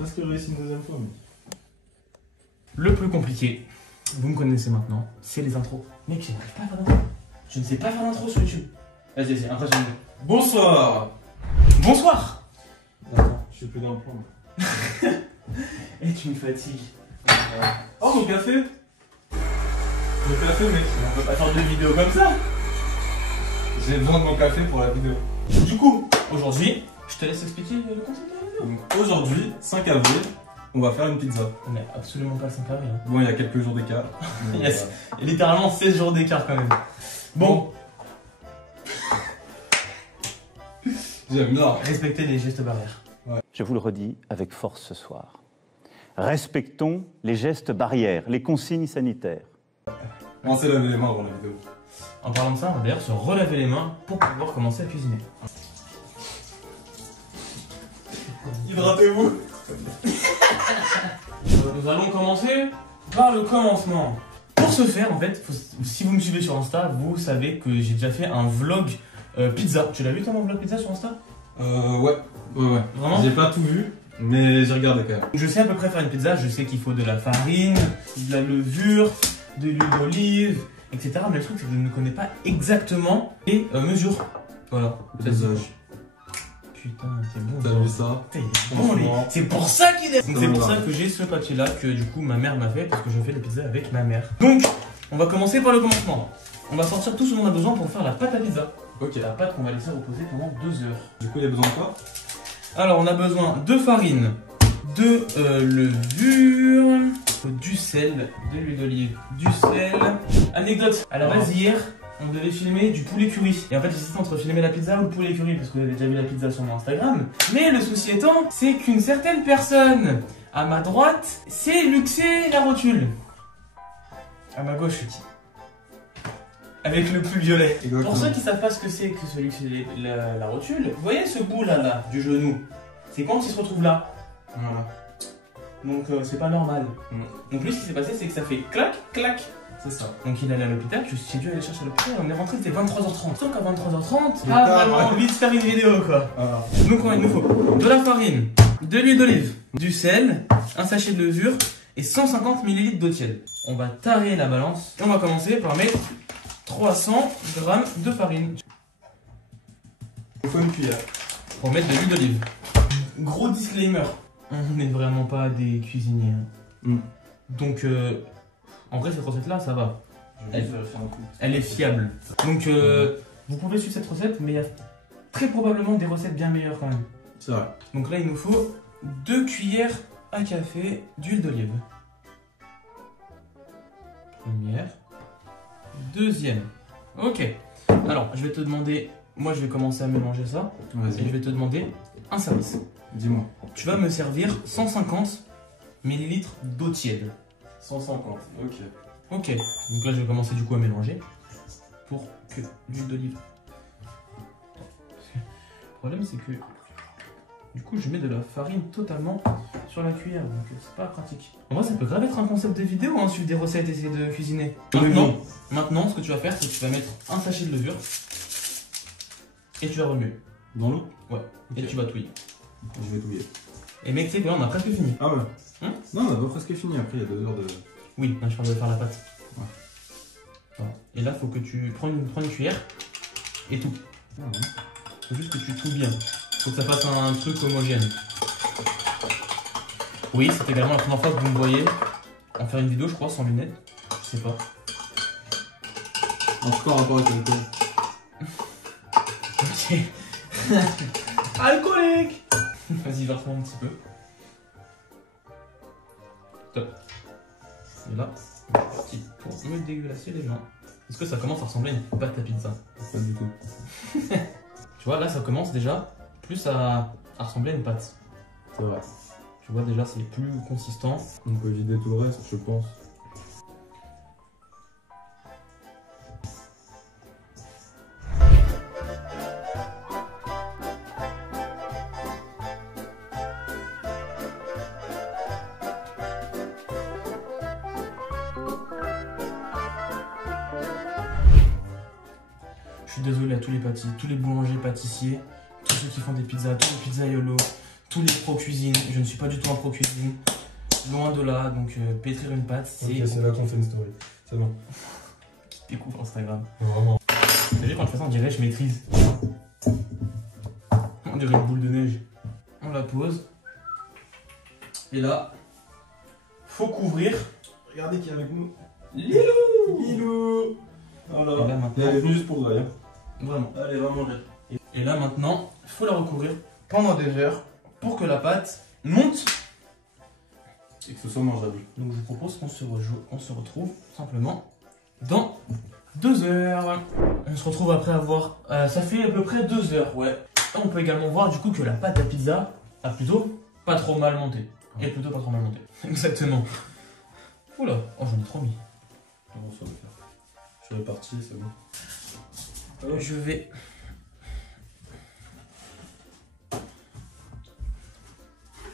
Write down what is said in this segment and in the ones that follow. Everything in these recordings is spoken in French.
Presque réussi une deuxième fois, mais... Le plus compliqué, vous me connaissez maintenant, c'est les intros. Mec, je n'arrive pas à faire d'intro. Je ne sais pas faire d'intro sur YouTube. Vas-y, vas-y, impressionne. Bonsoir. Bonsoir. Attends, je suis plus dans le plan. Et tu me fatigues. Oh, mon café. Mon café, mec. On peut pas faire de vidéo comme ça. J'ai besoin de mon café pour la vidéo. Du coup, aujourd'hui, je te laisse expliquer le concept de la vidéo. Donc aujourd'hui, 5 avril, on va faire une pizza. On n'est absolument pas le 5 avril. Hein. Bon, il y a quelques jours d'écart. Yes. Littéralement 16 jours d'écart quand même. Bon. J'aime bien. Respectez les gestes barrières. Ouais. Je vous le redis avec force ce soir. Respectons les gestes barrières, les consignes sanitaires. On s'est lavé les mains avant la vidéo. En parlant de ça, on va d'ailleurs se relaver les mains pour pouvoir commencer à cuisiner. Hydratez-vous. Nous allons commencer par le commencement. Pour ce faire, en fait, si vous me suivez sur Insta, vous savez que j'ai déjà fait un vlog pizza. Tu l'as vu toi mon vlog pizza sur Insta? Ouais. Vraiment? J'ai pas tout vu, mais j'ai regardé quand même. Je sais à peu près faire une pizza, je sais qu'il faut de la farine, de la levure, de l'huile d'olive, etc. Mais le truc c'est que je ne connais pas exactement les mesures. Voilà. Dosage. Putain, c'est bon. T'as vu ça? Putain, il est bon, c'est pour ça qu'il est. Donc c'est pour Voilà. ça que j'ai ce papier là que du coup ma mère m'a fait parce que je fais des pizzas avec ma mère. Donc on va commencer par le commencement. On va sortir tout ce dont on a besoin pour faire la pâte à pizza. Ok. La pâte qu'on va laisser reposer pendant 2 heures. Du coup, il y a besoin de quoi? Alors on a besoin de farine, de levure, du sel, de l'huile d'olive, du sel. Anecdote, à la base hier, on devait filmer du poulet curry. Et en fait j'hésitais entre filmer la pizza ou le poulet curry parce que vous avez déjà vu la pizza sur mon Instagram. Mais le souci étant, c'est qu'une certaine personne à ma droite s'est luxé la rotule. À ma gauche, avec le pull violet. Exactement. Pour ceux qui savent pas ce que c'est que celui la rotule, vous voyez ce bout là du genou, c'est quand il se retrouve là. Voilà. Donc c'est pas normal. Mm. Donc lui ce qui s'est passé c'est que ça fait clac clac. C'est ça. Donc il est allé à l'hôpital, j'ai dû aller chercher à l'hôpital, on est rentré, c'était 23h30. Sauf qu'à 23h30, C'est pas tard, vraiment ouais. envie de faire une vidéo quoi. Voilà. Donc il nous faut de la farine, de l'huile d'olive, du sel, un sachet de levure et 150 ml d'eau tiède. On va tarer la balance et on va commencer par mettre 300 g de farine. Il faut une cuillère. Pour mettre de l'huile d'olive. Gros disclaimer, on n'est vraiment pas des cuisiniers. Mm. Donc en vrai cette recette là ça va. Je vais juste faire un coup. Elle est fiable. Donc vous pouvez suivre cette recette mais il y a très probablement des recettes bien meilleures quand même. C'est vrai. Donc là il nous faut 2 cuillères à café d'huile d'olive. Première. Deuxième. Ok. Alors je vais te demander, moi je vais commencer à mélanger ça. Et je Vas-y. vais te demander un service. Dis-moi. Tu vas me servir 150 ml d'eau tiède. 150. Ok. Ok. Donc là je vais commencer du coup à mélanger pour que l'huile d'olive. Le problème c'est que du coup je mets de la farine totalement sur la cuillère, donc c'est pas pratique. En vrai ça peut grave être un concept de vidéo, hein, suivre des recettes, essayer de cuisiner. Maintenant ce que tu vas faire c'est que tu vas mettre un sachet de levure et tu vas remuer. Dans l'eau? Ouais. Et tu vas touiller. Je vais touiller. Et mec tu sais que là on a presque fini. Ah ouais. Hein? Non, on a pas presque fini. Après, il y a 2 heures de... Oui, là, je parle de faire la pâte. Ouais. Voilà. Et là, faut que tu prends une cuillère et tout. Ah ouais. Faut juste que tu touilles bien. Faut que ça fasse un truc homogène. Oui, c'est également la première fois que vous me voyez en faire une vidéo, je crois, sans lunettes. Je sais pas. En tout cas, en rapport avec l'alcool. Ok. Alcoolique. Vas-y, verse-moi un petit peu. Top. Et là, c'est parti pour me dégueulasser les mains. Est-ce que ça commence à ressembler à une pâte à pizza? Pas du tout. Tu vois, là, ça commence déjà plus à ressembler à une pâte. C'est vrai. Tu vois, déjà, c'est plus consistant. On peut vider tout le reste, je pense. Je suis désolé à tous les boulangers, pâtissiers, tous ceux qui font des pizzas, tous les pizzaiolos, tous les pro cuisine. Je ne suis pas du tout un pro cuisine. Loin de là, donc pétrir une pâte, c'est... Ok, c'est là qu'on fait une story. C'est bon. Qui découvre Instagram. Vraiment. T'as vu quand je fais ça, on dirait je maîtrise. On dirait une boule de neige. On la pose. Et là, faut couvrir. Regardez qui est avec nous. Lilou. Lilou. Et Voilà. là Et maintenant, elle est venue juste pour Dry. Hein. vraiment. Allez, va manger. Et là maintenant, il faut la recouvrir pendant des heures pour que la pâte monte. Et que ce soit mangeable. Donc je vous propose qu'on se retrouve simplement dans 2 heures. On se retrouve après avoir... ça fait à peu près 2 heures, ouais. On peut également voir du coup que la pâte à pizza a plutôt pas trop mal monté. Et plutôt pas trop mal monté. Exactement. Oula, oh j'en ai trop mis. Bon, ça va faire. Je suis réparti, c'est bon. Je vais...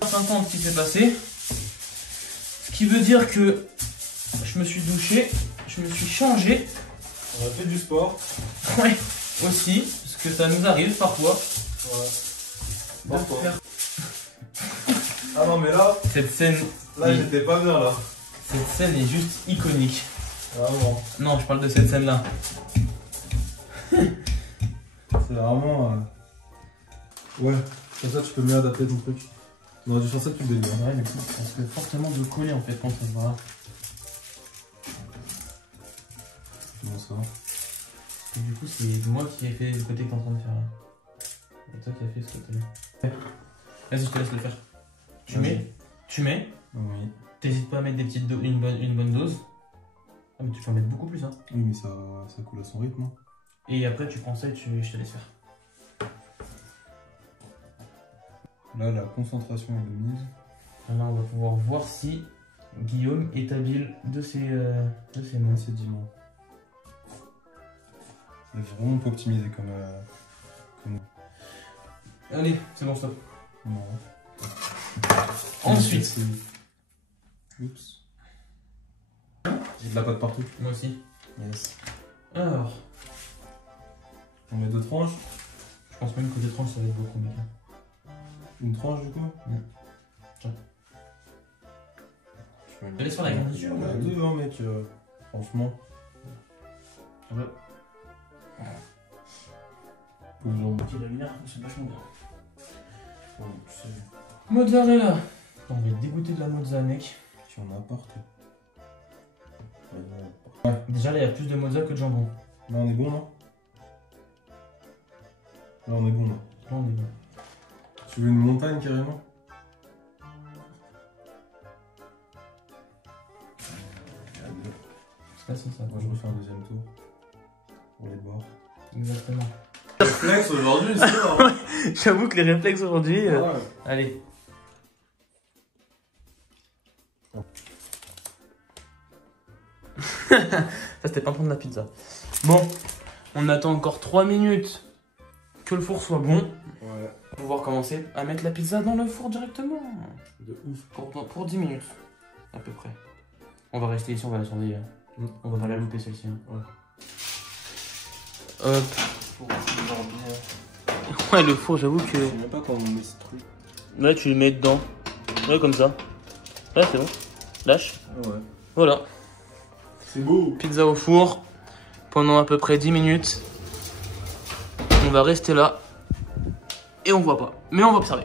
Un temps qui s'est passé. Ce qui veut dire que je me suis douché, je me suis changé. On a fait du sport. Ouais, aussi, parce que ça nous arrive parfois. Ouais. De Parfois. faire Ah non, mais là, cette scène. là, j'étais pas bien là. Cette scène est juste iconique. Vraiment. Non, je parle de cette scène-là. C'est vraiment. Ouais, comme ça, tu peux mieux adapter ton truc. On aurait dû faire ça depuis le début. Ouais, mais ça risque fortement de coller en fait quand ça se voit. Comment ça? Et du coup, c'est moi qui ai fait le côté que t'es en train de faire là. Et toi qui as fait ce côté-là. Vas-y, je te laisse le faire. Tu mets. Oui. T'hésites pas à mettre des petites une bonne dose. Ah, mais tu peux en mettre beaucoup plus, hein. Oui, mais ça coule à son rythme. Hein. Et après, tu prends ça et je te laisse faire. Là, la concentration est de mise. Là, on va pouvoir voir si Guillaume est habile de ses mains. C'est 10 mois. C'est vraiment pas optimisé comme. Allez, c'est bon, stop. Non. Ensuite, oups. J'ai de la pâte partout. moi aussi. Yes. Alors, On met 2 tranches. je pense même que 2 tranches, ça va être beaucoup, mec. Une tranche du coup. Tiens. Je Je laisse faire la garniture. Ouais, 2 hein, mec. Franchement. Ouais. Faut que j'en mette. Ok, la lumière, c'est vachement bien. Ouais, tu sais, Mozzarella. On va être dégoûté de la mozza, mec. tu en apportes. Déjà, là, il y a plus de mozza que de jambon. Là, on est bon là. Là, on est bon là. Là, on est bon. Tu veux une montagne carrément? C'est facile, ça. Moi, je refais un deuxième tour. Pour les bords. Exactement. Flex aujourd'hui, c'est ça. J'avoue que les réflexes aujourd'hui. Ouais. Allez. Ça, c'était pas pour de la pizza. Bon, on attend encore 3 minutes que le four soit bon. Ouais. On va pouvoir commencer à mettre la pizza dans le four directement. De ouf. Pour 10 minutes, à peu près. On va rester ici, on va la surveiller. On va pas la louper celle-ci. Hein. Ouais. Hop. Ouais, le four, j'avoue que. Je sais même pas comment on met ce truc. Là, tu le mets dedans. Ouais, comme ça. Là, c'est bon. Lâche. Ouais. Voilà. C'est beau. Pizza au four pendant à peu près 10 minutes. On va rester là. Et on voit pas. Mais on va observer.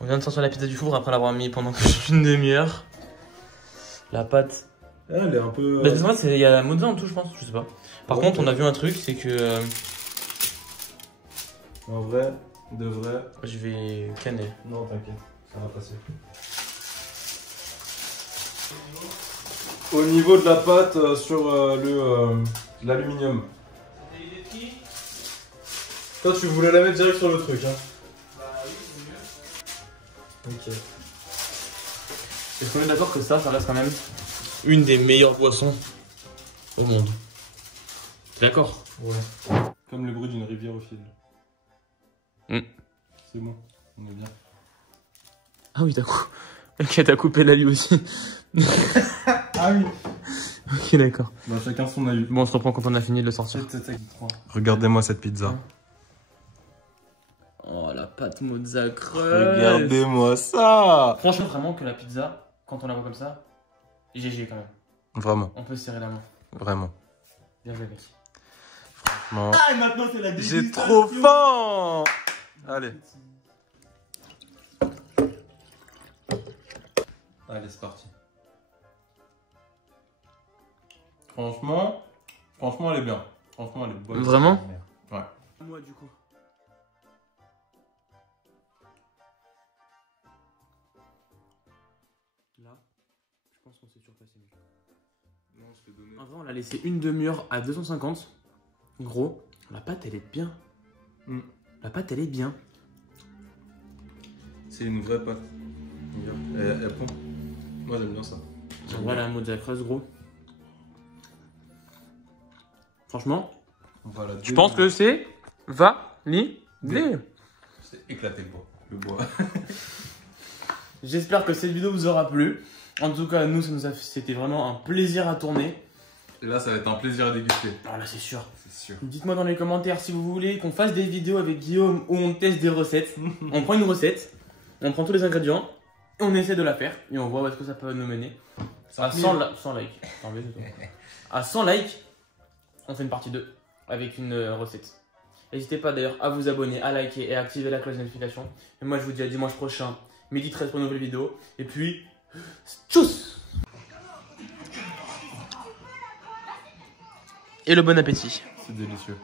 On vient de sortir la pizza du four après l'avoir mis pendant une demi-heure. La pâte. Elle est un peu. Bah, en fait, il y a la mozza en tout, je pense. Je sais pas. Par contre, on a vu un truc, c'est que. En vrai, de vrai. Je vais canner. Non, t'inquiète, ça va passer. Au niveau de la pâte sur l'aluminium. Toi, tu voulais la mettre direct sur le truc, hein? Bah oui, c'est mieux. Ok. Est-ce qu'on est d'accord que ça reste quand même une des meilleures boissons au monde? T'es d'accord? Ouais. Comme le bruit d'une rivière au fil. C'est bon, on est bien. Ah oui, ok, t'as coupé la lui aussi. Ah oui. Ok, d'accord. Bah, chacun son avis. Bon, on se reprend quand on a fini de le sortir. Regardez-moi cette pizza. Oh, la pâte mozza creuse. Regardez-moi ça. Franchement, vraiment que la pizza, quand on la voit comme ça, GG quand même. Vraiment, On peut se serrer la main. vraiment. Bien joué, mec. Franchement, Ah, et maintenant c'est la j'ai dégustation. trop faim. Allez. Allez, c'est parti. Franchement, elle est bien. Franchement, elle est bonne. Vraiment? Ouais. Moi, du coup. Là, je pense qu'on s'est surpassé, mec. Non, je t'ai donné. En vrai, on l'a laissé une demi-heure à 250. Gros, la pâte, elle est bien. La pâte, elle est bien. C'est une vraie pâte. Elle prend. Moi, j'aime bien ça. Voilà la mozza creuse, gros. Franchement, je pense que c'est validé. C'est éclaté le bois. J'espère que cette vidéo vous aura plu. En tout cas, nous, c'était vraiment un plaisir à tourner. Et là, ça va être un plaisir à déguster. Ah là, c'est sûr. C'est sûr. Dites-moi dans les commentaires si vous voulez qu'on fasse des vidéos avec Guillaume où on teste des recettes. On prend une recette, on prend tous les ingrédients, on essaie de la faire et on voit où est-ce que ça peut nous mener. À 100 likes. À 100 likes, on fait une partie 2 avec une recette. N'hésitez pas d'ailleurs à vous abonner, à liker et à activer la cloche de notification. Et moi, je vous dis à dimanche prochain, midi 13 pour une nouvelle vidéo. Et puis, tchuss! Et le bon appétit. C'est délicieux.